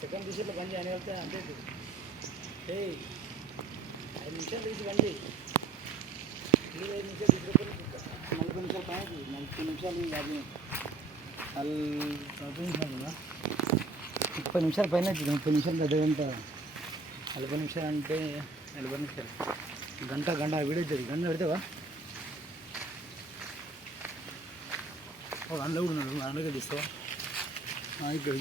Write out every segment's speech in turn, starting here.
second దిశలో బండి అని వెళ్తే అంతే 5 నిమిషాలు తీసి బండి 5 నిమిషాలు తీసుకొని 40 నిమిషాలు పైకి 40 నిమిషాలు అది 30 నిమిషాలు పైన 30 నిమిషాలు పెద్దగంట 40 నిమిషాలు అంటే 40 నిమిషాలు గంట వీడియో అవుతుంది గంట పెడతావా అందులో కూడా ఉన్నాడు అందులో తీస్తావా ఇక్కడ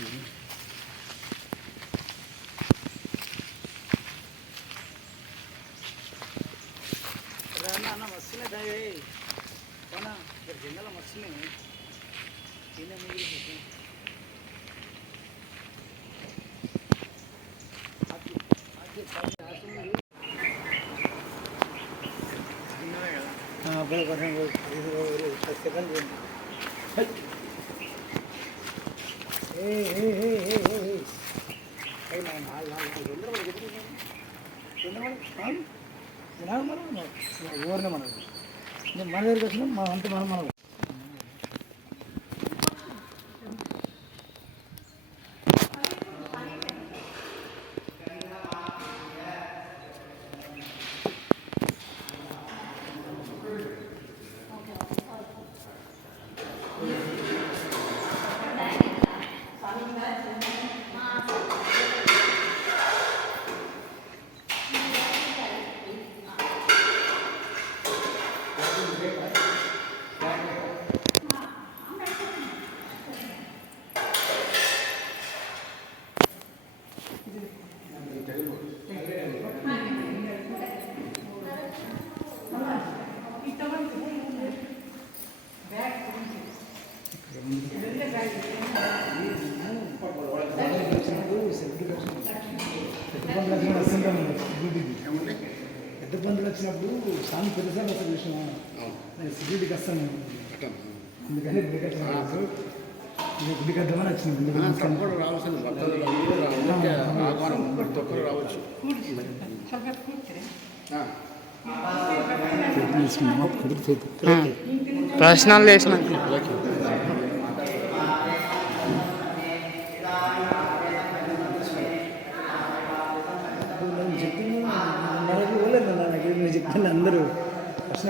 అన్న మస్తున్నాయి దాయి అవునా ఇక్కడ జెండాలో మస్తున్నాయి తినే మిగిలి సెకండ్ ఊరినే మనకు మన దగ్గరికి వచ్చినా మన అంత మనకు పెద్ద బంధువులు వచ్చినప్పుడు సామి పెద్దసారి వస్తారు చూసినా సిగ్యూరిటీకి వస్తాను అందుకని గుడి కద్దామని వచ్చినాం రావాల్సింది రావచ్చు ప్రశ్నలు చేసిన చెప్తాను అందరూ ప్రశ్న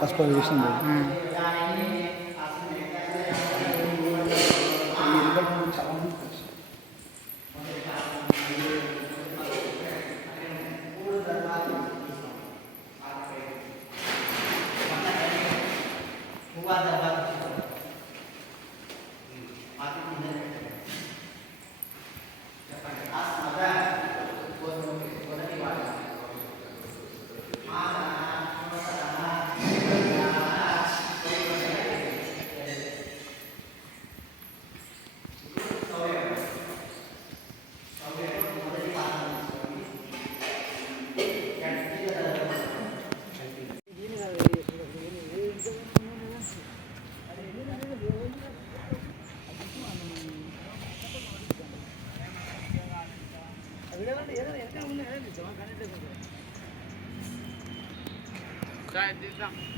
ఫస్ట్ పొజిషన్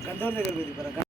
గంధం దగ్గర